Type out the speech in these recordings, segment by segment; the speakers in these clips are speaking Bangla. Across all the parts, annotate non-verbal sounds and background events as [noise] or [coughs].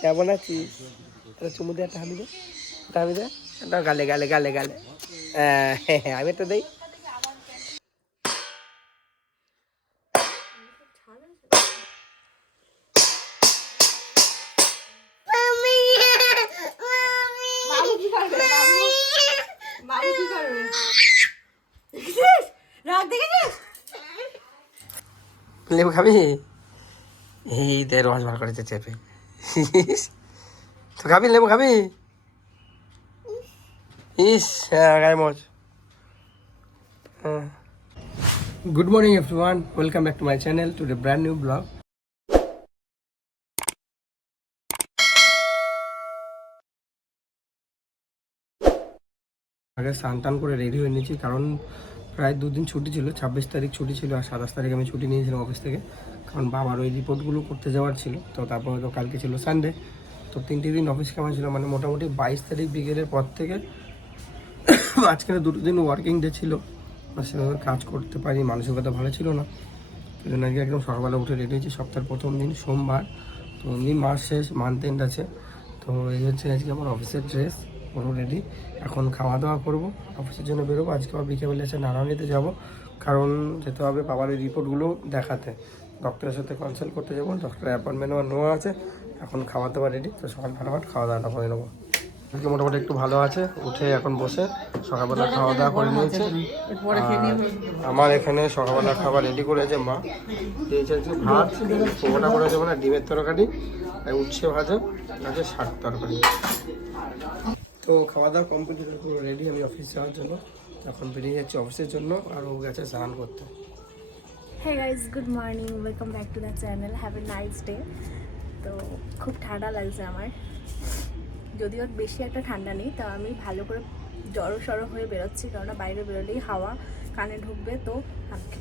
কেমন আছিস? একটা চুমু দে একটা হামি দে একটা হামি দে। একটা গালে গালে গালে গালে। হ্যাঁ হ্যাঁ আমি একটা দেই। লেবু খাবি? এই দে রস বার করেছে চেপে। তো খাবি লেবু খাবি? ইস হ্যাঁ গায়ে মজ। Good morning everyone welcome back to my channel to the brand new vlog আগে স্নান টান করে রেডি হয়ে নিয়েছি, কারণ প্রায় দুদিন ছুটি ছিল, ছাব্বিশ তারিখ ছুটি ছিল আর সাতাশ তারিখ আমি ছুটি নিয়েছিলাম অফিস থেকে। কারণ বাবার ওই রিপোর্টগুলো করতে যাওয়ার ছিল, তো তারপরে তো কালকে ছিল সানডে তো তিনটে দিন অফিস কেমন ছিল? মানে মোটামুটি বাইশ তারিখ বিকেলের পর থেকে [coughs] মাঝখানে দুটো দিন ওয়ার্কিং ডে ছিল। সেভাবে কাজ করতে পারি মানসিকতা ভালো ছিল না। সেই জন্য আজকে একদম সকালবেলা উঠে রেডি হয়েছি। সপ্তাহের প্রথম দিন সোমবার। তো এমনি মাস শেষ মান্থ এন্ড আছে। তো এই হচ্ছে আজকে আমার অফিসের ড্রেস পুরো রেডি এখন খাওয়া দাওয়া করব অফিসের জন্য বেরোবো। আজকে আবার বিকেলবেলা এসে নারায়ণীতে যাব। কারণ যেতে হবে বাবার এই রিপোর্টগুলো দেখাতে ডক্টরের সাথে কনসাল্ট করতে যাব। ডক্টরের অ্যাপয়েন্টমেন্ট আমার নেওয়া আছে। এখন খাওয়া দাওয়া রেডি তো সকাল ফাটাফাট খাওয়া দাওয়াটা করে নেব। আজকে মোটামুটি একটু ভালো আছে। উঠে এখন বসে সকালবেলা খাওয়া দাওয়া করে নিয়েছে। আমার এখানে সকালবেলা খাবার রেডি করেছে মা। দিয়েছে ভাত পোকোটা করেছে মানে ডিমের তরকারি আর উচ্ছে ভাজা আছে শাক তরকারি। তো খাওয়া দাওয়া কমপ্লিট পুরো রেডি আমি অফিস যাওয়ার জন্য। এখন বেরিয়ে যাচ্ছি অফিসের জন্য, আর ও গেছে স্নান করতে। হ্যাঁ guys good morning welcome back to the channel have a nice day তো খুব ঠান্ডা লাগছে আমার। যদিও বেশি একটা ঠান্ডা নেই, তা আমি ভালো করে জড়ো সড়ো হয়ে বেরোচ্ছি, কেননা বাইরে বেরোলেই হাওয়া কানে ঢুকবে তো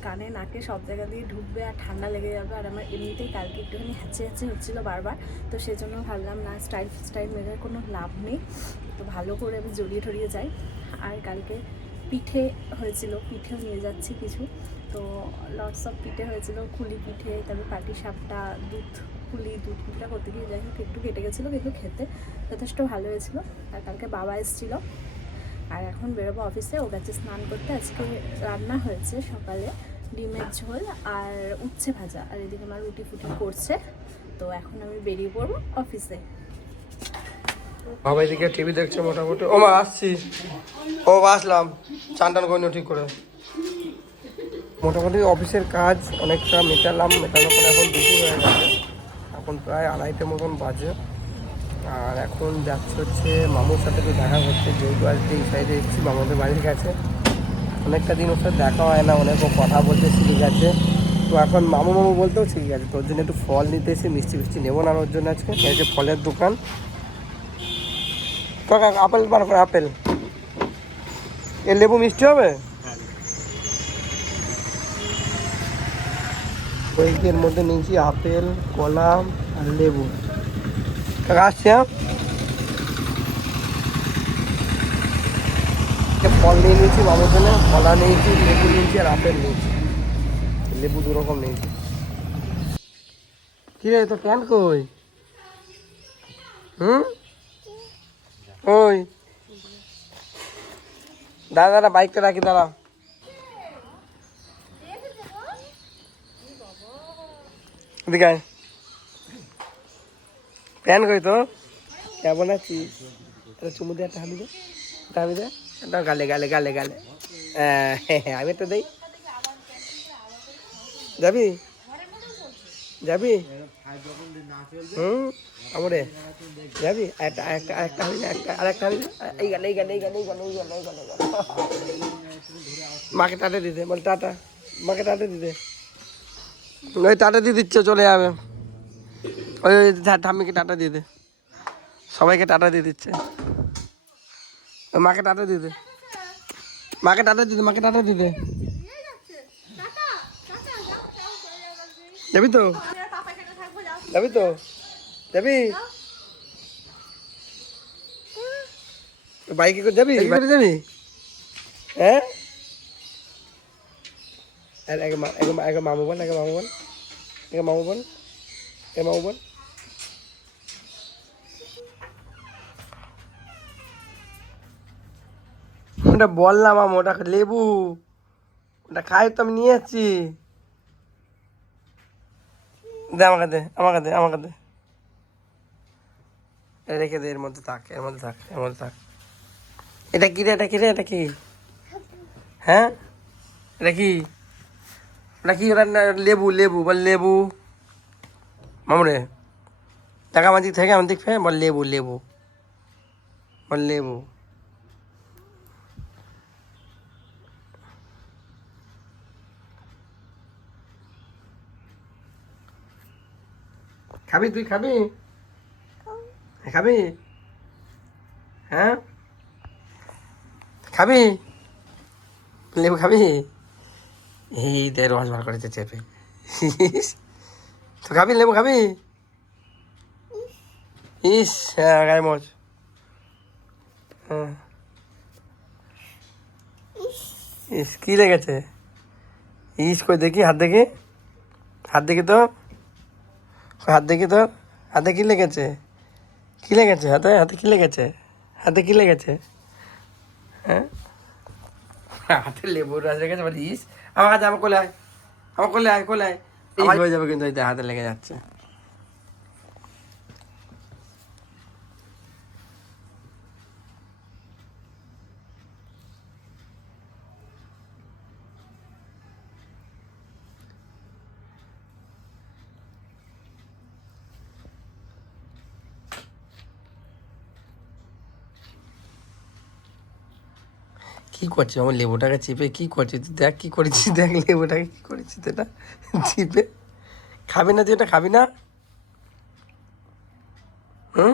কানে, নাকে সব জায়গা দিয়ে ঢুকবে আর ঠান্ডা লেগে যাবে। আর আমার এমনিতেই কালকে একটুখানি হ্যাচে হ্যাচে হচ্ছিল বারবার, তো সেজন্য ভাবলাম, না, স্টাইল স্টাইল মেরে কোনো লাভ নেই। তো ভালো করে আমি জড়িয়ে টড়িয়ে যাই। আর কালকে পিঠে হয়েছিল, পিঠেও নিয়ে যাচ্ছি কিছু। তো লটস অফ পিঠে হয়েছিল, খুলি পিঠে, তারপরে পাটি সাপটা, দুধ খুলি, দুধ পিঠা করতে গিয়ে যাই হোক, একটু কেটে গেছিল, কিন্তু খেতে যথেষ্ট ভালো হয়েছিল। আর কালকে বাবা এসেছিল আর এখন বেরোবো অফিসে। ও গেছে স্নান করতে। আজকে রান্না হয়েছে সকালে ডিমের ঝোল আর উচ্ছে ভাজা। আর এদিকে আমার রুটি ফুটি করছে। তো এখন আমি বেরিয়ে পড়ব অফিসে। বাবা, এদিকে টিভি দেখছে মোটামুটি। ও মা, আসছি। ও, আসলাম। চান টান করে ঠিক করে। মোটামুটি অফিসের কাজ অনেকটা মেটালাম, মেটানোর পরে এখন দুপুর হয়ে গেছে। এখন প্রায় আড়াইটে মতন বাজে। আর এখন যাচ্ছে হচ্ছে মামুর সাথে একটু দেখা করতে, যেহেতু আজকে এই সাইডে এসেছি, মামুদের বাড়ির কাছে। অনেকটা দিন ওর সাথে দেখা হয় না, অনেক ও কথা বলতে শিখে গেছে তো এখন মামু মামু বলতেও শিখে গেছে তোর জন্য একটু ফল নিতে এসে মিষ্টি মিষ্টি নেব না ওর জন্য আজকে। এই যে ফলের দোকান। কাকা আপেল বার করে, আপেল। এ লেবু মিষ্টি হবে? ওইকের মধ্যে নিয়েছি আপেল, কলা আর লেবু। কাকা আসছি হ্যাঁ ফল নিয়ে নিয়েছি মামার জন্য কলা নিয়েছি লেবু নিয়েছি আর আপেল নিয়েছি। লেবু দু রকম নিয়েছি। কি রে তো প্যান্ট কই? হুম? ওই দাদা দাদা বাইকটা রাখি দাঁড়া। এদিকে। প্যান কই তো? কেমন আছিস? একটা চুমু দে একটা হামি দে একটা দে। গালে গালে গালে গালে। আহ, হ্যাঁ হ্যাঁ আমি একটা দেই। যাবি? যাবি? হুম আমরে। যাবি? একটা একটা একটা হবি একটা আর একটা হবি এই গান এই গান এই গান এই গান এই গান এই গান মাকে টাটা দিতে বল টাটা। মাকে টাটা দিতে ওই টাটা দিয়ে দিচ্ছে চলে যাবে। ওই ঠাম্মিকে টাটা দিয়ে দে। সবাইকে টাটা দিয়ে দিচ্ছে। মাকে টাটা দিয়ে দে। মাকে টাটা দিতে মাকে টাটা দিতে যাবি তো? যাবি তো? যাবি? বাইকে করে যাবি? বাইকে যাবি? হ্যাঁ? আর একে মামু বল একে মামু বল। একে মামু বল একে মামু বল। ওটা বললাম আমি, ওটা লেবু। ওটা খাই তো আমি নিয়ে যাচ্ছি দে আমাকে দে আমাকে দে আমাকে দে। রেখে দে, এর মধ্যে থাক, এর মধ্যে থাক, এর মধ্যে থাক। এটা কি রে, এটা কি রে, এটা কি? হ্যাঁ? এটা কি? ওটা কি, ওটা লেবু লেবু, বল লেবু। মামরে, টাকা আমার দিক থেকে আমার দিক থেকে বল লেবু লেবু। বল লেবু। খাবি, তুই খাবি? খাবি? হ্যাঁ? খাবি? লেবু খাবি? এই দে রস বার করেছে চেপে। তো খাবি, লেবু খাবি? ইস হ্যাঁ গায়ে মোচ হ্যাঁ। ইস, কি লেগেছে? ইস, কই দেখি, হাত দেখি? হাত দেখি তো। হাত দেখি তো হাতে কী লেগেছে? কী লেগেছে হাতে? হাতে কী লেগেছে? হাতে কী লেগেছে? হ্যাঁ? হাতে লেবুর রস লেগেছে বলিস? ইস আমার হাতে আমার কোলে আয়। আমার কোলে আয় কোলে আয়। হয়ে যাবে কিন্তু হাতে লেগে যাচ্ছে। কি করছিস আমার লেবুটাকে চিপে কি করছিস তুই দেখ কি করেছিস দেখ লেবুটাকে কি করেছিস এটা চিপে। খাবি না তুই এটা খাবি না? হুম?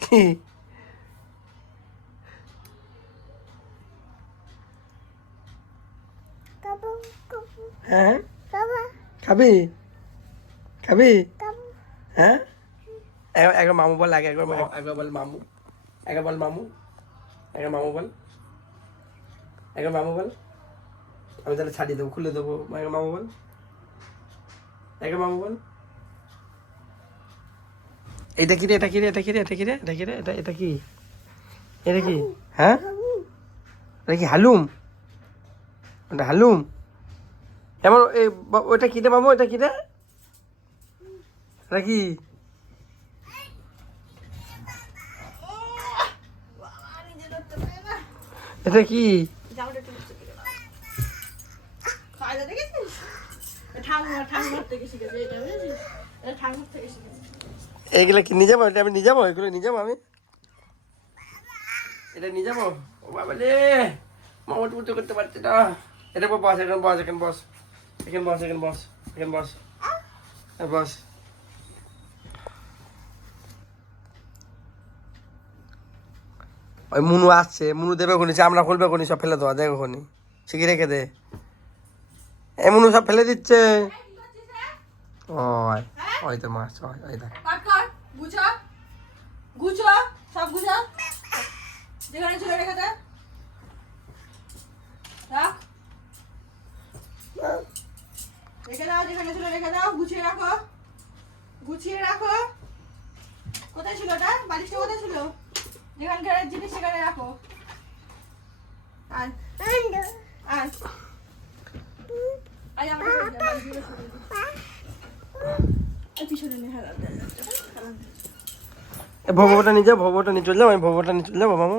কি? হ্যাঁ? খাবি? খাবি? হ্যাঁ? একবার মামু বল, আগে একবার একবার বল মামু। একবার বল মামু। একবার মামু বল। একবার মামু বল। আমি তাহলে ছাড়িয়ে দেবো, খুলে দেবো। একবার মামু বল। একবার মামু বল। এটা কি রে, এটা কি এটা কি রে, এটা কি এটা কি রে, এটা এটা কি? এটা কি? হ্যাঁ? এটা কি হালুম? ওটা হালুম? এমন ওটা কি রে মামু? এটা কি রে? এটা কি? থেকে শিখেছে। এইগুলো কি, নিয়ে যাব? এটা আমি নিয়ে যাব? এগুলো নিয়ে যাব আমি? এটা নিয়ে যাব? ও বাবা রে! মামা উঠে করতে পারছে না। এটা বস এখানে বস এখানে বস এখানে বস এখানে বস এখানে বস বস। ওই মুনু আসছে মুনু দেবে কোনি আমরা খুলবে কোনি সব ফেলে দেওয়া দেখো কোনি শিখে রেখে দে এ মুনু সব ফেলে দিচ্ছে ওই ওই তো মাছ ওই ওই দেখ গুছো, রেখে দাও, যেখানে রেখে দাও, গুছিয়ে রাখো। গুছিয়ে রাখো। কোথায় ছিল ওটা? বালিশটা কোথায় ছিল? যেখানকার জিনিস সেখানে রাখো। এই ভবটা নিয়ে ভবটা নিয়ে চলে যাও আমি ভবটা নিয়ে চলে যাব মামু।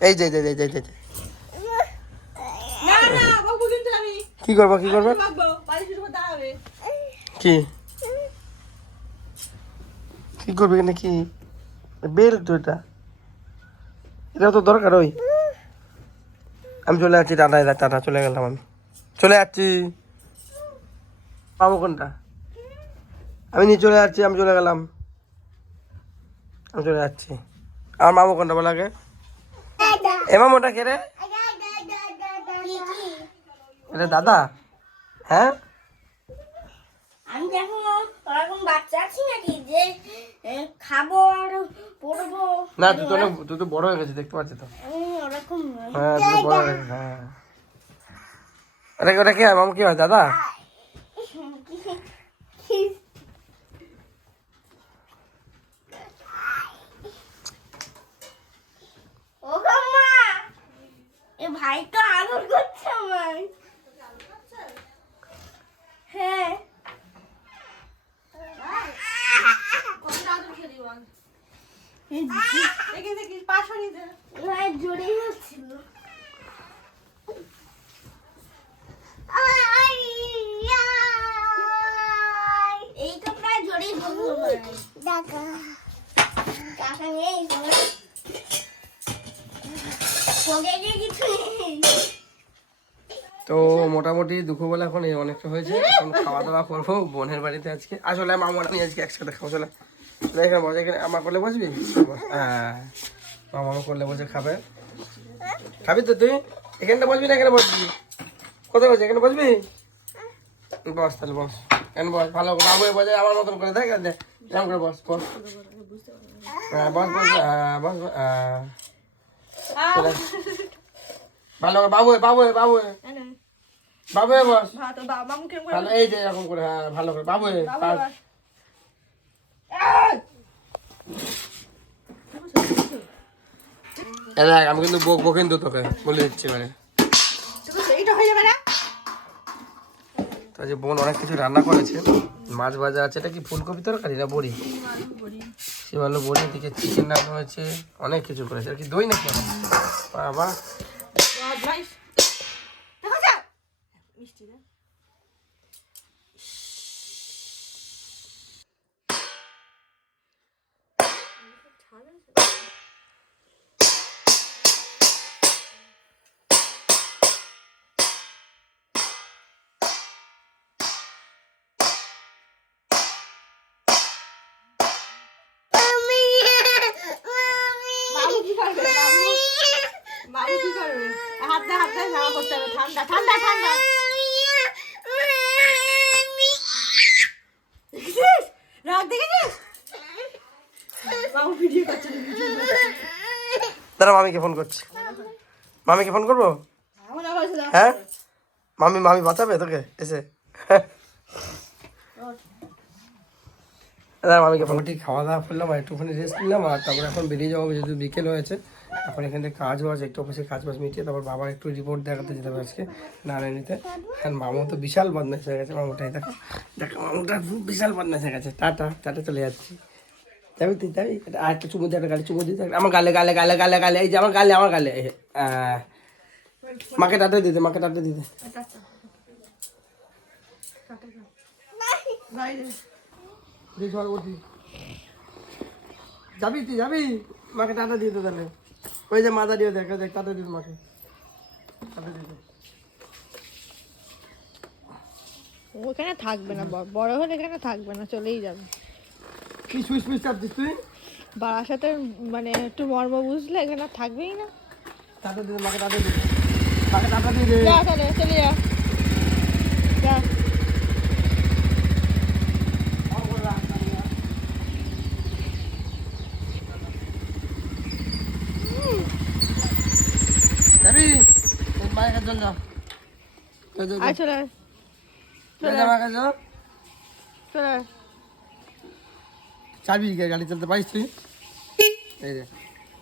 যে কি করব কি করব? কি? কি করবি এখানে কি? বেল তো এটা। এটা তো দরকার ওই। আমি চলে যাচ্ছি, টাটা টাটা, চলে গেলাম আমি। চলে যাচ্ছি। মামু কোনটা? আমি নিয়ে চলে যাচ্ছি, আমি চলে গেলাম। আমি চলে যাচ্ছি। আমার মামু কোনটা বলা আগে? এ মামুটা কে রে? এটা দাদা? হ্যাঁ? আমি দেখো বাচ্চা আছি নাকি যে এ, খাব আর পড়ব না তুই তো অনেক তুই তো বড় হয়ে গেছিস দেখতে পাচ্ছি তো। হ্যাঁ তুই বড় হয়ে গেছিস হ্যাঁ। ওটাকে ওটা কি হয়? মাম কি হয় দাদা দেখি দেখি পা সরিয়ে দে মায়ের জোরেই হচ্ছিল এই তো প্রায় জোরেই হলো তো মোটামুটি দুপুরবেলা এখন অনেকটা হয়েছে। এখন খাওয়া দাওয়া করব বোনের বাড়িতে আজকে। আসলে মামার আমি আজকে একসাথে খাব, চলে। এখানে বসে, এখানে আমার করলে বসবি? হ্যাঁ মামা করলে বসে খাবে। খাবি তো তুই? এখানটা বসবি না, এখানে বসবি? কোথায় বসবি? এখানে বসবি? বস তাহলে, বস। এখানে বস? ভালো করে বাবু বসে আমার মতন করে দেখ এরকম করে বস বস। হ্যাঁ বস বস বস। ভালো করে বাবু বাবু বাবু বাবু বস। ভালো, এই যে এরকম করে হ্যাঁ ভালো করে বাবু দেখ, আমি কিন্তু বকবো কিন্তু তোকে বলে দিচ্ছি এবারে। এইটা হয়ে যাবে যে বোন অনেক কিছু রান্না করেছে। মাছ ভাজা আছে, এটা কি ফুলকপি তরকারি না বড়ি? সে শিবালু বড়ি দিকে চিকেন রান্না হয়েছে, অনেক কিছু করেছে। আর কি দই নাকি? বাবা। করতে হবে। ঠান্ডা ঠান্ডা ঠান্ডা। রাগ দেখেছিস? মামু ভিডিও করছে দাঁড়া মামিকে ফোন করছি। মামিকে ফোন করব? হ্যাঁ? মামি মামি বাঁচাবে তোকে? এসে। দাঁড়া মামিকে ফোন খাওয়া দাওয়া করলাম আর একটুখানি রেস্ট নিলাম আর তারপরে এখন বেরিয়ে যাব যেহেতু বিকেল হয়েছে। এখন এখানে কাজও আছে, একটু অফিসে কাজ বাজ মিটিয়ে তারপর বাবার একটু রিপোর্ট দেখাতে যেতে হবে আজকে নারায়ণীতে। আর মামু তো বিশাল বদমাশ হয়ে গেছে মামুটাই, দেখো দেখো মামুটা খুব বিশাল বদমাশ হয়ে গেছে। টাটা টাটা, চলে যাচ্ছি। যাবি তুই, যাবি? আর একটা চুমু দিয়ে একটা গাড়ি চুমু দিতে আমার গালে গালে গালে গালে গালে, এই যে আমার গালে আমার গালে মাকে টাটা দিতে মাকে টাটা দিতে যাবি তুই, যাবি? মাকে টাটা দিতে তাহলে। ওই যে মাদা দিয়ে দেখ দেখ তাদের দিন মাকে। টাটা দিতে ওখানে থাকবে না বড় হলে এখানে থাকবে না চলেই যাবে। কি সুইচ সুইচ চাপছিস তুই? বারাসাতে মানে একটু মর্ম বুঝলে এখানে থাকবেই না। তাদের দিতে মাকে তাদের দিতে মাকে যা তাহলে চলে যা যাবি তোর মায়ের কাছে চল যা চল, চল, চল। আয় চলে চাবি গাড়ি চালাতে পারিস তুই? এই যে।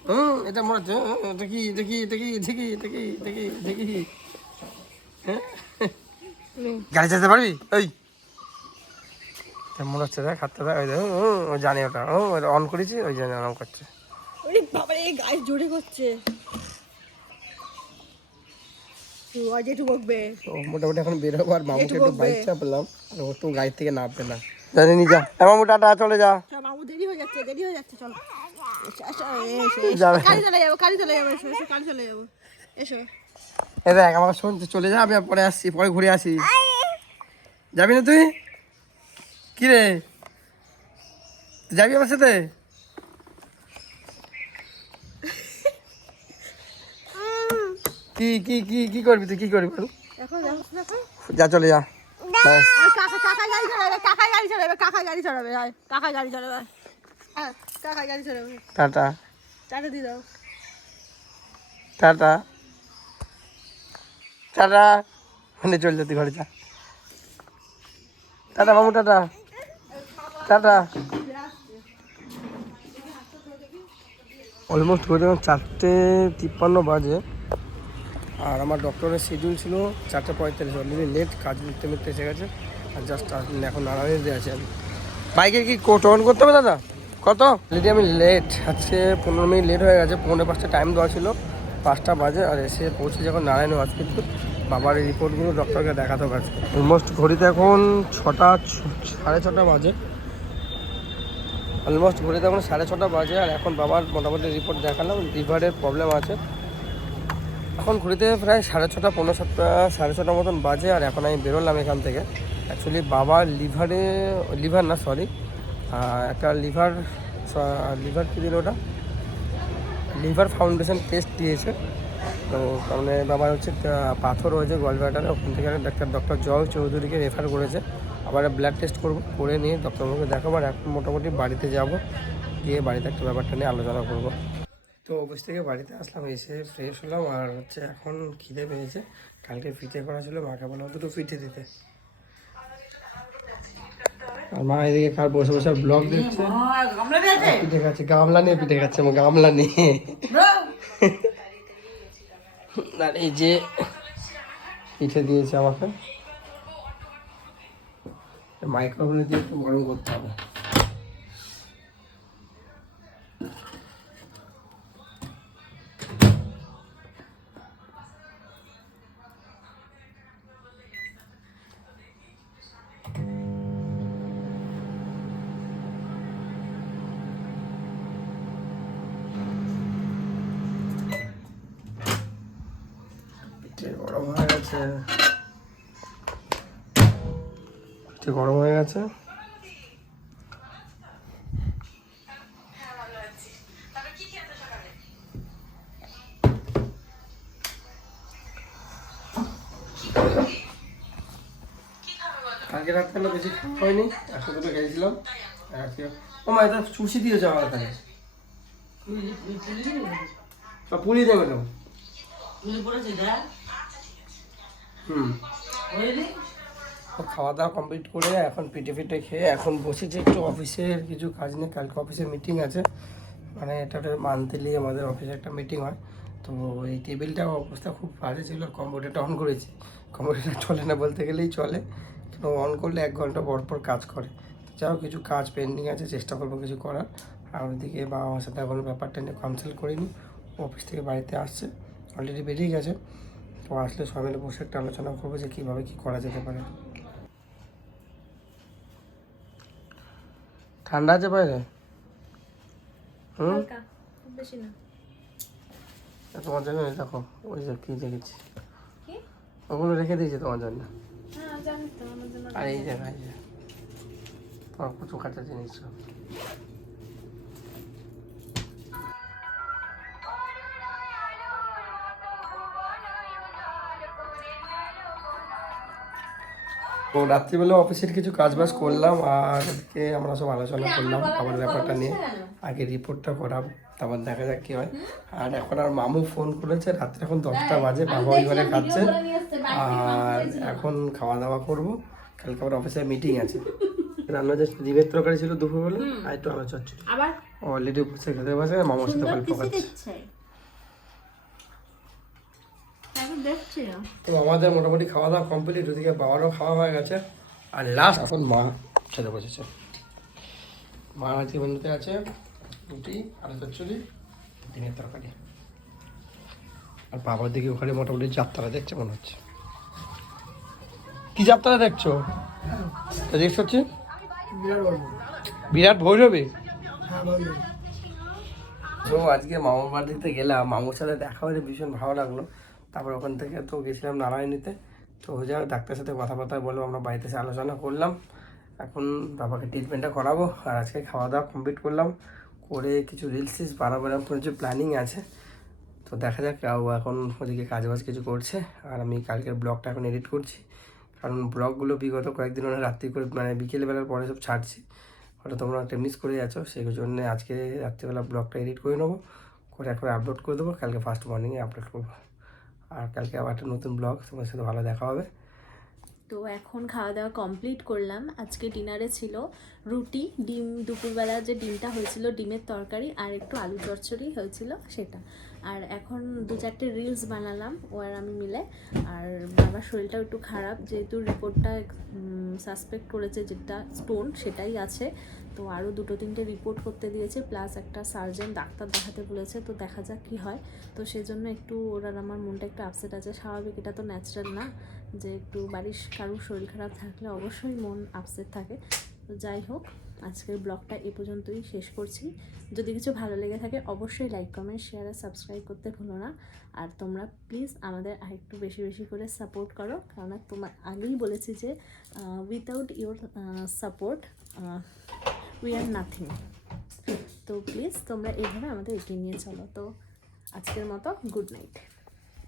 হুম এটা মনে হচ্ছে এটা কি এটা কি এটা কি এটা কি এটা কি এটা কি এটা কি হ্যাঁ গাড়ি চালাতে পারবি? ওই মনে হচ্ছে দেখ হাতটা দেখ ওই দেখ ও জানি ওটা। ওটা অন করেছি ওই জন্য আরাম করছে। বাবা রে গায়ে জোরে করছে। বকবে। তো মোটামুটি এখন বের হব আর মামুকে একটু একটু বাইক চাপলাম। আর ও তো গাড়ি থেকে নামবে না। জানি নি যা। এ মামু টাটা চলে যা। চল মামু দেরি হয়ে যাচ্ছে দেরি হয়ে যাচ্ছে চলো। এসো, এসো, এসো, এসো। যাবে। কালি চলে যাব কালি চলে যাব এসো এসো কালি চলে যাব। এসো। এ দেখ আমাকে শুনতে চলে যা আমি পরে আসছি পরে ঘুরে আসি। যাবি না তুই? কি রে? যাবি আমার সাথে? কি কি কি কি করবি তুই? কি করবি বল? যা চলে যা। ওই কাকা গাড়ি কাকা গাড়ি কাকা গাড়ি কাকা হ্যাঁ কাকা গাড়ি চালাবে টাটা। টাটা দিয়ে দাও। টাটা। টাটা। মানে চল যা তুই ঘরে যা। টাটা মামু টাটা। টাটা। অলমোস্ট হয়ে চারটে তিপ্পান্ন বাজে। আর আমার ডক্টরের শিডিউল ছিল চারটে পঁয়তাল্লিশ অলরেডি লেট কাজ মিটতে মিটতে এসে গেছে। আর জাস্ট এখন নারায়ণীতে আছে। আমি বাইকে কি কোট অন করতে হবে দাদা? কত? অলরেডি আমি লেট আজকে পনেরো মিনিট লেট হয়ে গেছে পনেরো পাঁচটা টাইম দেওয়া ছিল, পাঁচটা বাজে, আর এসে পৌঁছে যখন নারায়ণ হসপিটাল বাবার এই রিপোর্টগুলো ডক্টরকে দেখাতে হবে অলমোস্ট ঘড়িতে এখন ছটা, সাড়ে ছটা বাজে। অলমোস্ট ঘড়িতে এখন সাড়ে ছটা বাজে, আর এখন বাবার মোটামুটি রিপোর্ট দেখালাম লিভারের প্রবলেম আছে। এখন ঘুরিতে প্রায় সাড়ে ছটা পনেরো সাতটা, সাড়ে ছটার মতন বাজে আর এখন আমি বেরোলাম এখান থেকে। অ্যাকচুয়ালি বাবার লিভারে, লিভার না সরি একটা লিভার লিভার কী দিল ওটা? লিভার ফাউন্ডেশন টেস্ট দিয়েছে। তো মানে বাবার হচ্ছে পাথর হয়েছে গলব্যাটারে ওখান থেকে ডাক্তার ডক্টর জয় চৌধুরীকে রেফার করেছে। আবার ব্লাড টেস্ট করব, করে নিয়ে ডক্টরবাবুকে দেখাবো। আর এখন মোটামুটি বাড়িতে যাব, গিয়ে বাড়িতে একটা ব্যাপারটা নিয়ে আলোচনা করব। তো অফিস থেকে বাড়িতে আসলাম, এসে ফ্রেশ হলাম আর হচ্ছে এখন খিদে পেয়েছে। কালকে পিঠে করা ছিল, মাকে বললাম দুটো পিঠে দিতে। আর মা এদিকে কার বসে বসে ব্লগ দেখছে। পিঠে খাচ্ছে, গামলা নিয়ে পিঠে খাচ্ছে আমার গামলা নিয়ে। আর এই যে পিঠে দিয়েছে আমাকে। মাইক্রোওভেনে দিয়ে একটু গরম করতে হবে। পিঠে গরম হয়ে গেছে। কালকে রাত্রে বেশি খাওয়া হয়নি একশো দুটো খেয়েছিলাম। ও মা, এটা চুষি দিয়েছে আমার সব পুড়িয়ে দেবে তো। হুম। খাওয়া দাওয়া কমপ্লিট করে এখন পিঠে ফিটে খেয়ে এখন বসেছি একটু অফিসের কিছু কাজ নিয়ে কালকে অফিসের মিটিং আছে। মানে এটা মান্থলি আমাদের অফিসে একটা মিটিং হয়। তো এই টেবিলটা অবস্থা খুব বাজে ছিল কম্পিউটারটা অন করেছি। কম্পিউটারটা চলে না বলতে গেলেই চলে। কিন্তু অন করলে এক ঘণ্টা পর পর কাজ করে। যাও কিছু কাজ পেন্ডিং আছে, চেষ্টা করব কিছু করার। আর ওইদিকে বাবা আমার সাথে এখন ব্যাপারটা নিয়ে কনসাল্ট করিনি অফিস থেকে বাড়িতে আসছে অলরেডি বেরিয়ে গেছে। তো আসলে সবাই বসে একটা আলোচনা করব যে কীভাবে কী করা যেতে পারে। ঠান্ডা আছে বাইরে? হুম? বেশি না। তোমার জন্য দেখো ওই যে কী দেখেছি। ওগুলো রেখে দিয়েছি তোমার জন্য। হ্যাঁ আর এই যে এই যে তোমার কচু কাটা জিনিস তো রাত্রিবেলা অফিসের কিছু কাজ বাজ করলাম আর এদিকে আমরা সব আলোচনা করলাম আমার ব্যাপারটা নিয়ে। আগে রিপোর্টটা করাবো তারপর দেখা যাক কি হয়। আর এখন আর মামু ফোন করেছে রাত্রে এখন দশটা বাজে বাবা ওই ঘরে খাচ্ছে। আর এখন খাওয়া দাওয়া করব কালকে আবার অফিসে মিটিং আছে। রান্না যে ডিমের তরকারি ছিল দুপুরবেলা আর একটু আলো চচ্চড়ি। অলরেডি বসে খেতে বসে মামার সাথে গল্প করছে দিচ্ছে এখন দেখছি না তো আমাদের মোটামুটি খাওয়া দাওয়া কমপ্লিট ওদিকে বাবারও খাওয়া হয়ে গেছে। আর লাস্ট এখন মা খেতে বসেছে। মা আজকে মেনুতে আছে রুটি আলু চচ্চড়ি ডিমের তরকারি। আর বাবার দিকে ওখানে মোটামুটি যাত্রা দেখছে মনে হচ্ছে। কি যাত্রা দেখছ? দেখছ হচ্ছে? বিরাট ভৈরবী? তো আজকে মামার বাড়িতে গেলাম। মামুর সাথে দেখা হলে ভীষণ ভালো লাগল। তারপর ওখান থেকে তো গেছিলাম নারায়ণীতে। তো যা ডাক্তারের সাথে কথাবার্তা বলব আমরা বাড়িতে এসে আলোচনা করলাম। এখন বাবাকে ট্রিটমেন্টটা করাবো আর আজকে খাওয়া দাওয়া কমপ্লিট করলাম। করে কিছু রিলস টিলস এরকম কিছু প্ল্যানিং আছে। তো দেখা যাক, ও এখন ওদিকে কাজ বাজ কিছু করছে। আর আমি কালকের ব্লগটা এখন এডিট করছি। কারণ ব্লগগুলো বিগত কয়েকদিন ধরে রাত্রি করে মানে বিকেলবেলার পরে সব ছাড়ছি। হয়তো তোমরা একটা মিস করে যাচ্ছ, সেই জন্য আজকে রাত্রিবেলা ব্লগটা এডিট করে নেব। করে এখন আপলোড করে দেবো। কালকে ফার্স্ট মর্নিংয়ে আপলোড করব। আর কালকে আবার একটা নতুন ব্লগ তোমার সাথে ভালো দেখা হবে। তো এখন খাওয়া দাওয়া কমপ্লিট করলাম। আজকে ডিনারে ছিল রুটি, ডিম, দুপুরবেলা যে ডিমটা হয়েছিল, ডিমের তরকারি আর একটু আলু চচ্চড়ি হয়েছিল, সেটা। আর এখন দু চারটে রিলস বানালাম ও আর আমি মিলে। আর বাবার শরীরটাও একটু খারাপ, যেহেতু রিপোর্টটা সাসপেক্ট করেছে যেটা স্টোন সেটাই আছে। তো আরও দুটো তিনটে রিপোর্ট করতে দিয়েছে প্লাস একটা সার্জেন ডাক্তার দেখাতে বলেছে, তো দেখা যাক কী হয়। তো সেজন্য একটু ওর আমার মনটা একটু আপসেট আছে। স্বাভাবিক, এটা তো ন্যাচারাল না যে একটু বাড়ির কারুর শরীর খারাপ থাকলে অবশ্যই মন আপসেট থাকে। তো যাই হোক। আজকের ব্লগটা এ পর্যন্তই শেষ করছি। যদি কিছু ভালো লেগে থাকে, অবশ্যই লাইক কমেন্ট শেয়ার আর সাবস্ক্রাইব করতে ভুলো না। আর তোমরা প্লিজ আমাদের আরেকটু বেশি বেশি করে সাপোর্ট করো। কারণ তোমার আগেই বলেছি যে without your support we are nothing তো প্লিজ তোমরা এইভাবে আমাদের এগিয়ে নিয়ে চলো। তো আজকের মতো গুড নাইট